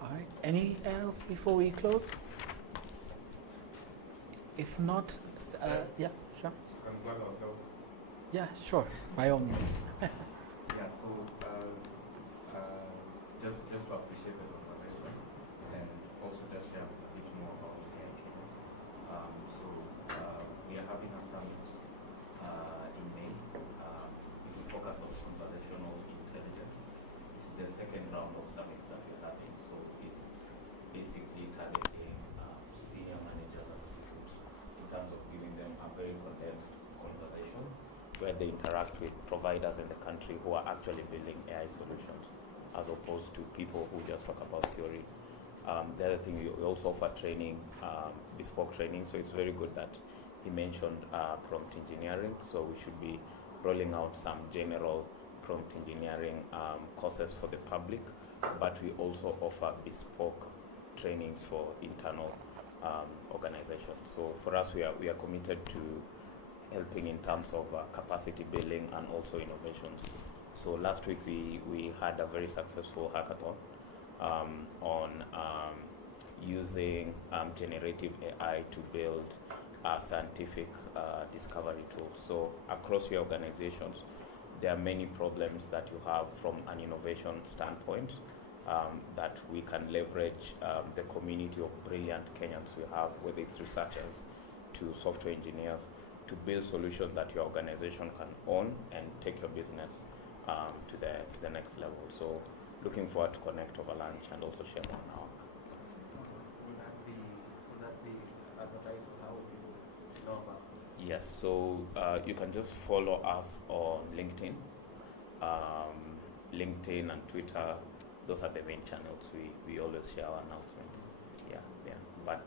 All right, any else before we close? If not, yeah, sure. Can we plug ourselves? Yeah, sure, by all means. Yeah, so just to appreciate the conversation and also just share a bit more about Kenya. We are having a summit in May. It will focus on conversational intelligence. It's the second round of summits that we're having. So it's basically targeting senior managers and C-suites in terms of giving them a very condensed conversation where they interact with providers in the country who are actually building AI solutions, as opposed to people who just talk about theory. The other thing, we also offer training, bespoke training, so it's very good that he mentioned prompt engineering, so we should be rolling out some general prompt engineering courses for the public, but we also offer bespoke trainings for internal organizations. So for us, we are committed to helping in terms of capacity building and also innovations. So last week we had a very successful hackathon on using generative AI to build scientific discovery tools. So across your organizations, there are many problems that you have from an innovation standpoint that we can leverage the community of brilliant Kenyans we have, whether it's researchers to software engineers, to build solutions that your organization can own and take your business to the next level. So looking forward to connect over lunch and also share more now. Will that be advertised, or how will people know about it? Yes, so you can just follow us on LinkedIn. LinkedIn and Twitter, those are the main channels. We always share our announcements. Yeah. But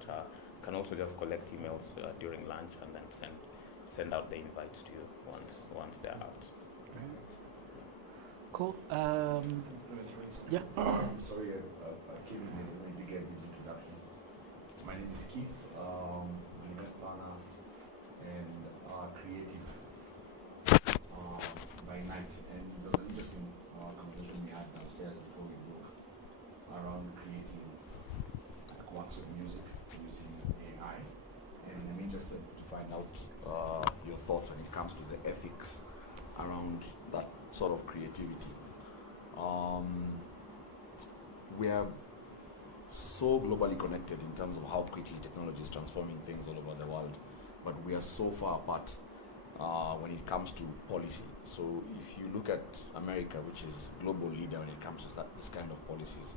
can also just collect emails during lunch and then send out the invites to you once they're out. Cool. Yeah. Sorry, I came in late. Let me begin the introductions. My name is Keith. I'm an event planner and creative by night. And there was an interesting conversation we had downstairs before we broke around creating works of music using AI. And I'm interested to find out your thoughts when it comes to the ethics around that sort of creativity. We are so globally connected in terms of how quickly technology is transforming things all over the world, but we are so far apart when it comes to policy. So if you look at America, which is global leader when it comes to this kind of policies,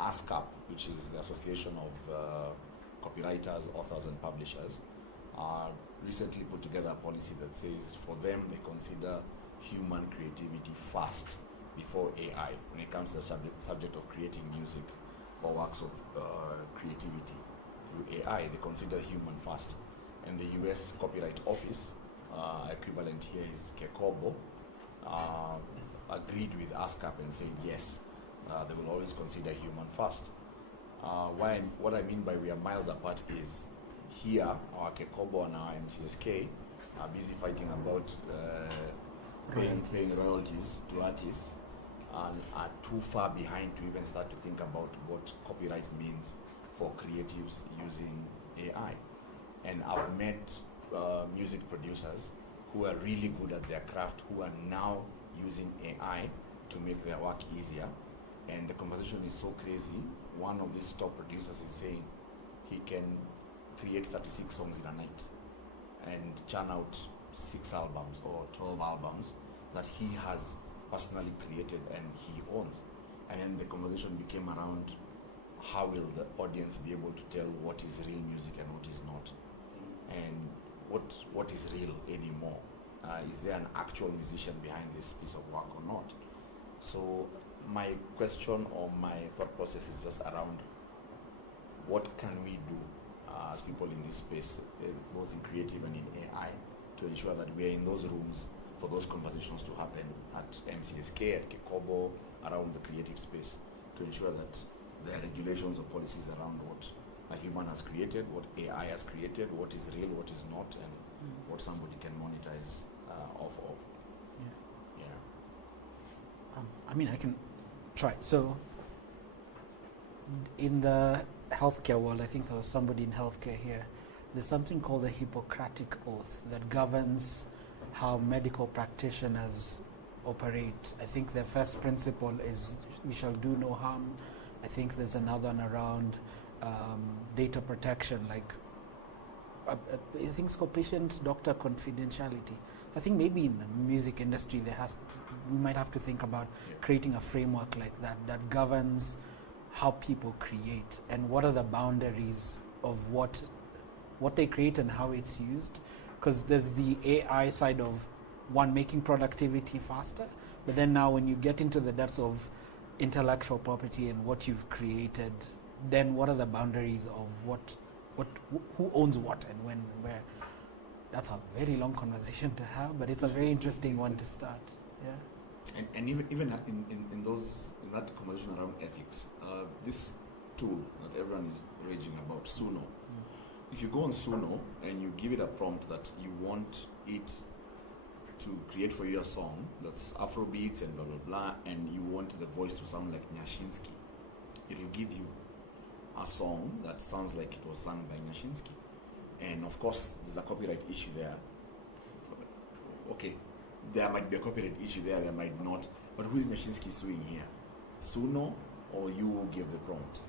ASCAP, which is the Association of Copywriters, Authors and Publishers, recently put together a policy that says for them they consider human creativity first before AI when it comes to the subject of creating music or works of creativity through AI. They consider human first. and the US Copyright Office, equivalent here is Kekobo, agreed with ASCAP and said yes, they will always consider human first. What I mean by we are miles apart is here, our Kekobo and our MCSK are busy fighting about paying royalties to artists, and are too far behind to even start to think about what copyright means for creatives using AI. And I've met music producers who are really good at their craft, who are now using AI to make their work easier. And the conversation is so crazy. One of these top producers is saying he can create 36 songs in a night and churn out 6 albums or 12 albums that he has personally created and he owns. And then the conversation became around how will the audience be able to tell what is real music and what is not, and what is real anymore. Is there an actual musician behind this piece of work or not? So my question or my thought process is just around what can we do as people in this space, both in creative and in AI, to ensure that we are in those rooms for those conversations to happen at MCSK, at Kekobo, around the creative space, to ensure that there are regulations or policies around what a human has created, what AI has created, what is real, what is not, and what somebody can monetize off of. I mean, I can try. So, in the healthcare world, I think there was somebody in healthcare here. There's something called the Hippocratic Oath that governs how medical practitioners operate. I think the first principle is we shall do no harm. I think there's another one around data protection, like I think it's called patient-doctor confidentiality. I think maybe in the music industry we might have to think about creating a framework like that governs how people create and what are the boundaries of what they create and how it's used. Because there's the AI side of one making productivity faster, but then now when you get into the depths of intellectual property and what you've created, then what are the boundaries of who owns what and when, where? That's a very long conversation to have, but it's a very interesting one to start. Yeah. And even in that conversation around ethics, this tool that everyone is raging about, Suno. If you go on Suno and you give it a prompt that you want it to create for you a song that's Afrobeats and blah blah blah, and you want the voice to sound like Nyashinsky, it'll give you a song that sounds like it was sung by Nyashinsky. And of course, there's a copyright issue there. Okay, there might be a copyright issue there, there might not. But who is Nyashinsky suing here? Suno or you who gave the prompt?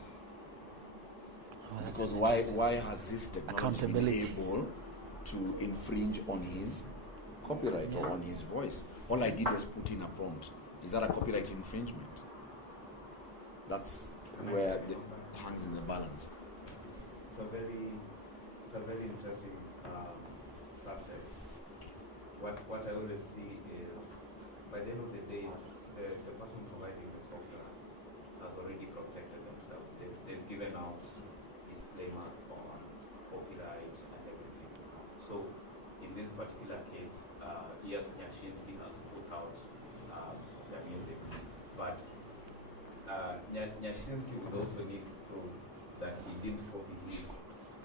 Because why has this technology been able to infringe on his copyright or on his voice? All I did was put in a prompt. Is that a copyright infringement? That's where it hangs in the balance. It's a very interesting subject. What I always see is, by the end of the day, the person providing the software has already protected themselves. They've given out disclaimers on copyright and everything. So in this particular case, yes, Nyashinsky has put out the music, but Nyashinsky would also need to prove that he didn't copy his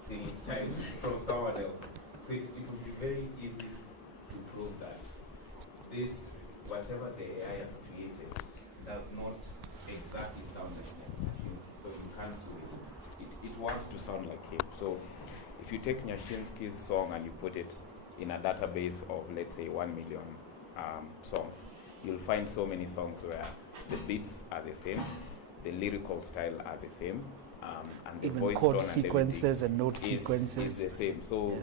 singing style from someone else. So it would be very easy to prove that this, whatever the AI has created, does not exactly sound like Nyashinsky. So you can't sue it. It wants to sound like him. So if you take Nyashinsky's song and you put it in a database of, let's say, 1 million songs, you'll find so many songs where the beats are the same, the lyrical style are the same, and the even voice chord tone sequences and note sequences is the same. So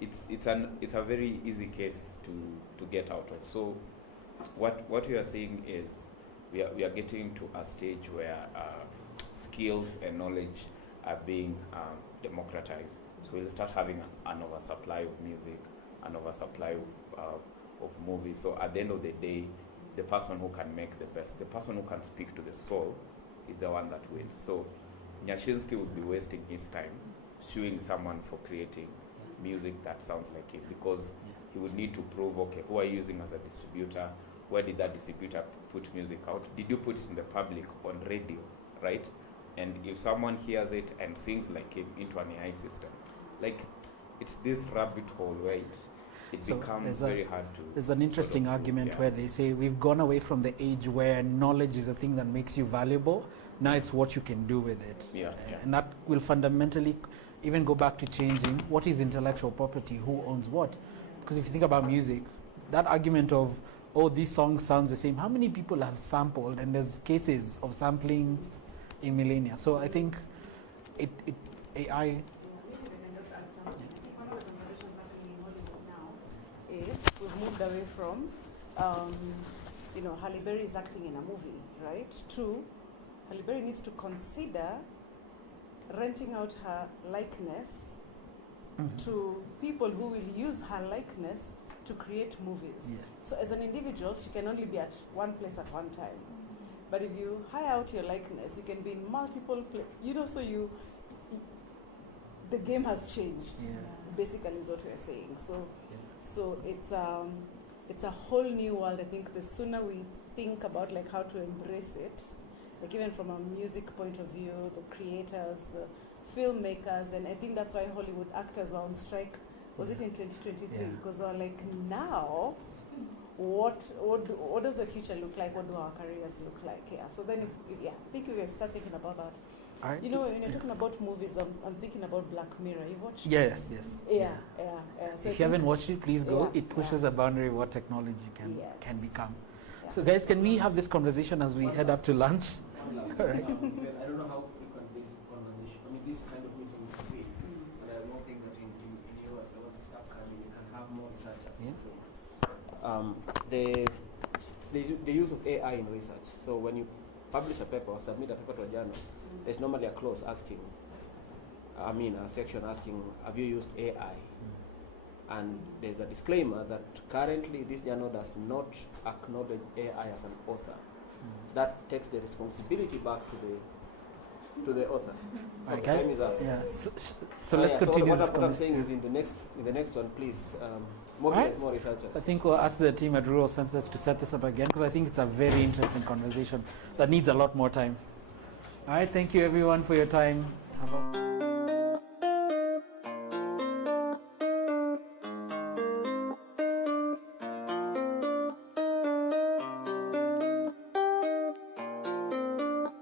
it's a very easy case to get out of. So what we are saying is we are getting to a stage where skills and knowledge are being democratized. So we'll start having an oversupply of music, an oversupply of movies. So at the end of the day, the person who can make the best, the person who can speak to the soul, is the one that wins. So Nyashinsky would be wasting his time suing someone for creating music that sounds like it, because he would need to prove, okay, who are you using as a distributor? Where did that distributor put music out? Did you put it in the public on radio, right? And if someone hears it and sings like him into an AI system, like, it's this rabbit hole where it So becomes very hard to... There's an interesting argument where they say we've gone away from the age where knowledge is the thing that makes you valuable. Now it's what you can do with it. And that will fundamentally even go back to changing what is intellectual property, who owns what. Because if you think about music, that argument of, oh, this song sounds the same, how many people have sampled? And there's cases of sampling in millennia. So I think AI... Is we've moved away from, Halle Berry is acting in a movie, right? To Halle Berry needs to consider renting out her likeness to people who will use her likeness to create movies. So as an individual, she can only be at one place at one time. But if you hire out your likeness, you can be in multiple places. So the game has changed. Basically, is what we are saying. So it's a whole new world. I think the sooner we think about like how to embrace it, like even from a music point of view, the creators, the filmmakers, and I think that's why Hollywood actors were on strike. Was it in 2023? Because they were like, now, what does the future look like? What do our careers look like? So then, I think we will start thinking about that. When you're talking about movies, I'm thinking about Black Mirror. You've watched? Yes. So if you haven't watched it, please go. It pushes the boundary of what technology can become. So guys, can we have this conversation as we head up to lunch? All right. I don't know how frequent this conversation, this kind of meeting is free, but I don't think that in you as the staff you can have more research. The use of AI in research. So when you publish a paper or submit a paper to a journal, there's normally a clause asking, a section asking, have you used AI? And there's a disclaimer that currently this journal does not acknowledge AI as an author. That takes the responsibility back to the author. Okay. Time is up. So let's continue. What I'm saying is in the next one, please mobilize more researchers. I think we'll ask the team at Rural Census to set this up again, because I think it's a very interesting conversation that needs a lot more time. All right, thank you everyone for your time.